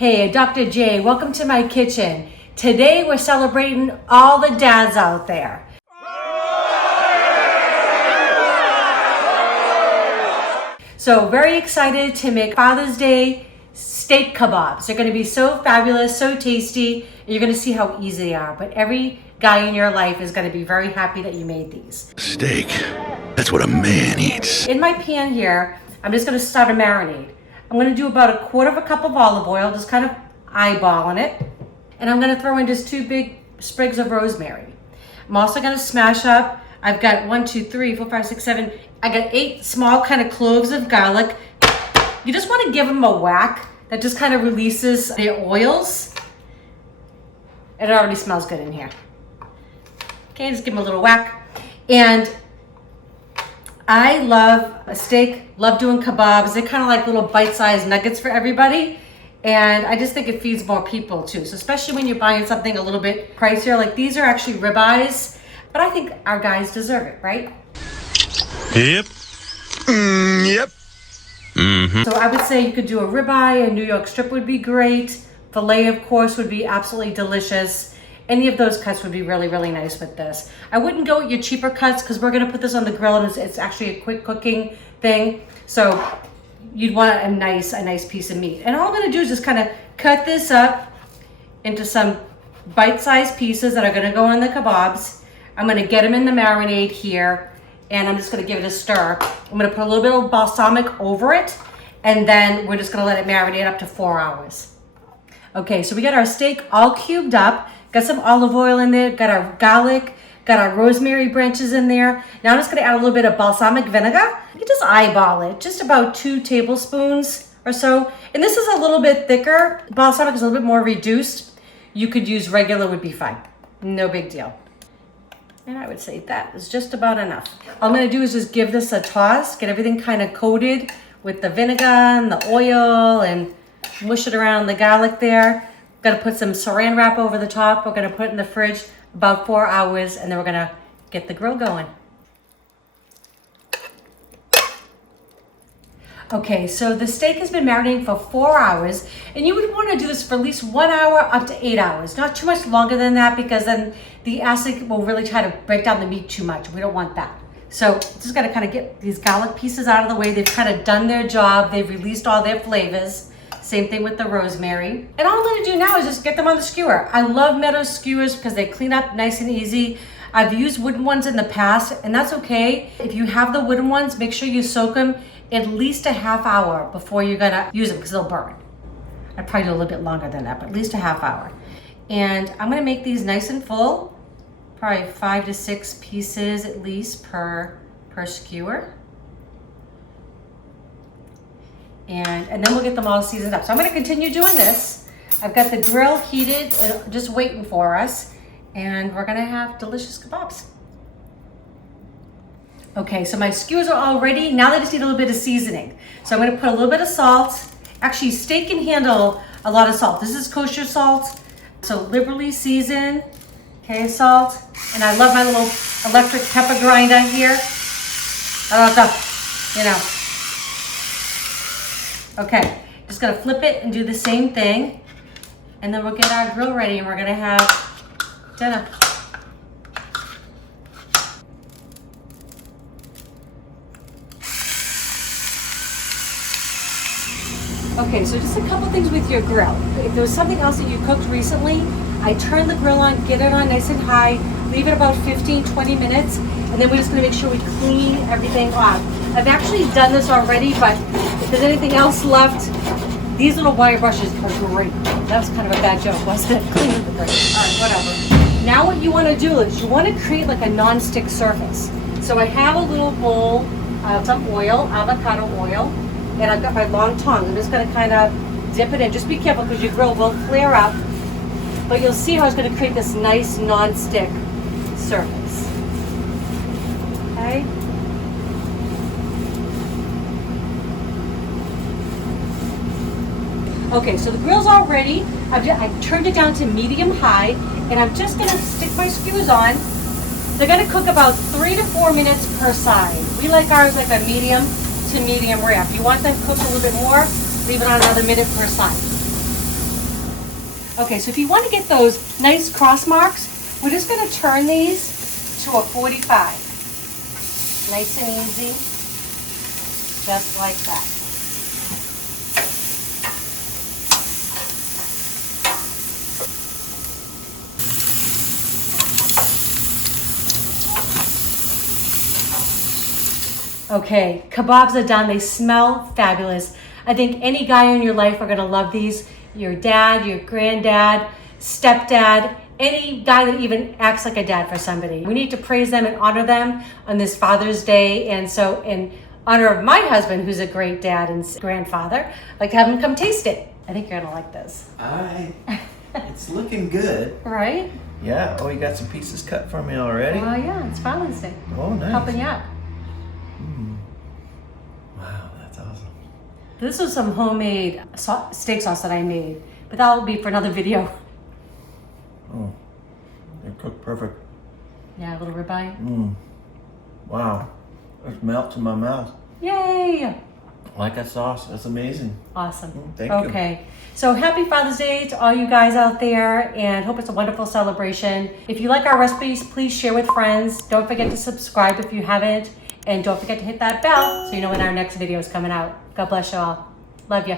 Hey, Dr. J, welcome to my kitchen. Today we're celebrating all the dads out there. So very excited to make Father's Day steak kebabs. They're gonna be so fabulous, so tasty. You're gonna see how easy they are, but every guy in your life is gonna be very happy that you made these. Steak, that's what a man eats. In my pan here, I'm just gonna start a marinade. I'm gonna do about 1/4 cup of olive oil, just kind of eyeballing it. And I'm gonna throw in just 2 big sprigs of rosemary. I'm also gonna smash up, I've got 1, 2, 3, 4, 5, 6, 7, I got 8 small kind of cloves of garlic. You just wanna give them a whack. That just kind of releases their oils. It already smells good in here. Okay, just give them a little whack. And I love a steak, love doing kebabs. They're kind of like little bite-sized nuggets for everybody. And I just think it feeds more people too. So especially when you're buying something a little bit pricier, like these are actually ribeyes, but I think our guys deserve it, right? Yep. Yep. Mm-hmm. So I would say you could do a ribeye, a New York strip would be great. Filet, of course, would be absolutely delicious. Any of those cuts would be really, really nice with this. I wouldn't go with your cheaper cuts because we're gonna put this on the grill and it's actually a quick cooking thing. So you'd want a nice piece of meat. And all I'm gonna do is just kind of cut this up into some bite-sized pieces that are gonna go on the kebabs. I'm gonna get them in the marinade here and I'm just gonna give it a stir. I'm gonna put a little bit of balsamic over it and then we're just gonna let it marinate up to 4 hours. Okay, so we got our steak all cubed up. Got some olive oil in there, got our garlic, got our rosemary branches in there. Now I'm just gonna add a little bit of balsamic vinegar. You can just eyeball it, just about 2 tablespoons or so. And this is a little bit thicker. Balsamic is a little bit more reduced. You could use regular, would be fine. No big deal. And I would say that is just about enough. All I'm gonna do is just give this a toss, get everything kind of coated with the vinegar and the oil and mush it around the garlic there. Gonna put some saran wrap over the top. We're gonna put it in the fridge about 4 hours and then we're gonna get the grill going. Okay, so the steak has been marinating for 4 hours and you would wanna do this for at least 1 hour up to 8 hours. Not too much longer than that because then the acid will really try to break down the meat too much. We don't want that. So just gotta kind of get these garlic pieces out of the way. They've kind of done their job. They've released all their flavors. Same thing with the rosemary. And all I'm gonna do now is just get them on the skewer. I love metal skewers because they clean up nice and easy. I've used wooden ones in the past and that's okay. If you have the wooden ones, make sure you soak them at least a half hour before you're gonna use them because they'll burn. I'd probably do a little bit longer than that, but at least a half hour. And I'm gonna make these nice and full, probably 5 to 6 pieces at least per skewer. And then we'll get them all seasoned up. So I'm gonna continue doing this. I've got the grill heated and just waiting for us. And we're gonna have delicious kebabs. Okay, so my skewers are all ready. Now they just need a little bit of seasoning. So I'm gonna put a little bit of salt. Actually, steak can handle a lot of salt. This is kosher salt. So liberally seasoned, okay, salt. And I love my little electric pepper grinder here. I love the, you know. Okay, just gonna flip it and do the same thing. And then we'll get our grill ready and we're gonna have dinner. Okay, so just a couple things with your grill. If there was something else that you cooked recently, I turn the grill on, get it on nice and high, leave it about 15, 20 minutes, and then we're just gonna make sure we clean everything off. I've actually done this already, but if there's anything else left, these little wire brushes are great. That was kind of a bad joke, wasn't it? Clean with the brush. All right, whatever. Now what you wanna do is you wanna create like a non-stick surface. So I have a little bowl of some oil, avocado oil, and I've got my long tongue. I'm just gonna kind of dip it in. Just be careful because your grill will flare up. But you'll see how it's gonna create this nice non-stick surface. Okay? Okay, so the grill's all ready. I've turned it down to medium high, and I'm just gonna stick my skewers on. They're gonna cook about 3 to 4 minutes per side. We like ours like a medium to medium rare. If you want them cooked a little bit more, leave it on another minute per side. Okay, so if you want to get those nice cross marks, we're just going to turn these to a 45. Nice and easy, just like that. Okay, kebabs are done. They smell fabulous. I think any guy in your life are gonna love these. Your dad, your granddad, stepdad, any guy that even acts like a dad for somebody. We need to praise them and honor them on this Father's Day. And so in honor of my husband, who's a great dad and grandfather, I'd like to have him come taste it. I think you're gonna like this. It's looking good. Right? Yeah. Oh, you got some pieces cut for me already? Oh yeah, it's Father's Day. Oh, nice. Helping you out. Wow, that's awesome. This was some homemade steak sauce that I made, but that will be for another video. Oh, they're cooked perfect. Yeah, a little ribeye. Wow, it melts in my mouth. Yay! Like that sauce, that's amazing. Awesome. Thank you. Okay, so happy Father's Day to all you guys out there, and hope it's a wonderful celebration. If you like our recipes, please share with friends. Don't forget to subscribe if you haven't, and don't forget to hit that bell so you know when our next video is coming out. God bless you all. Love you.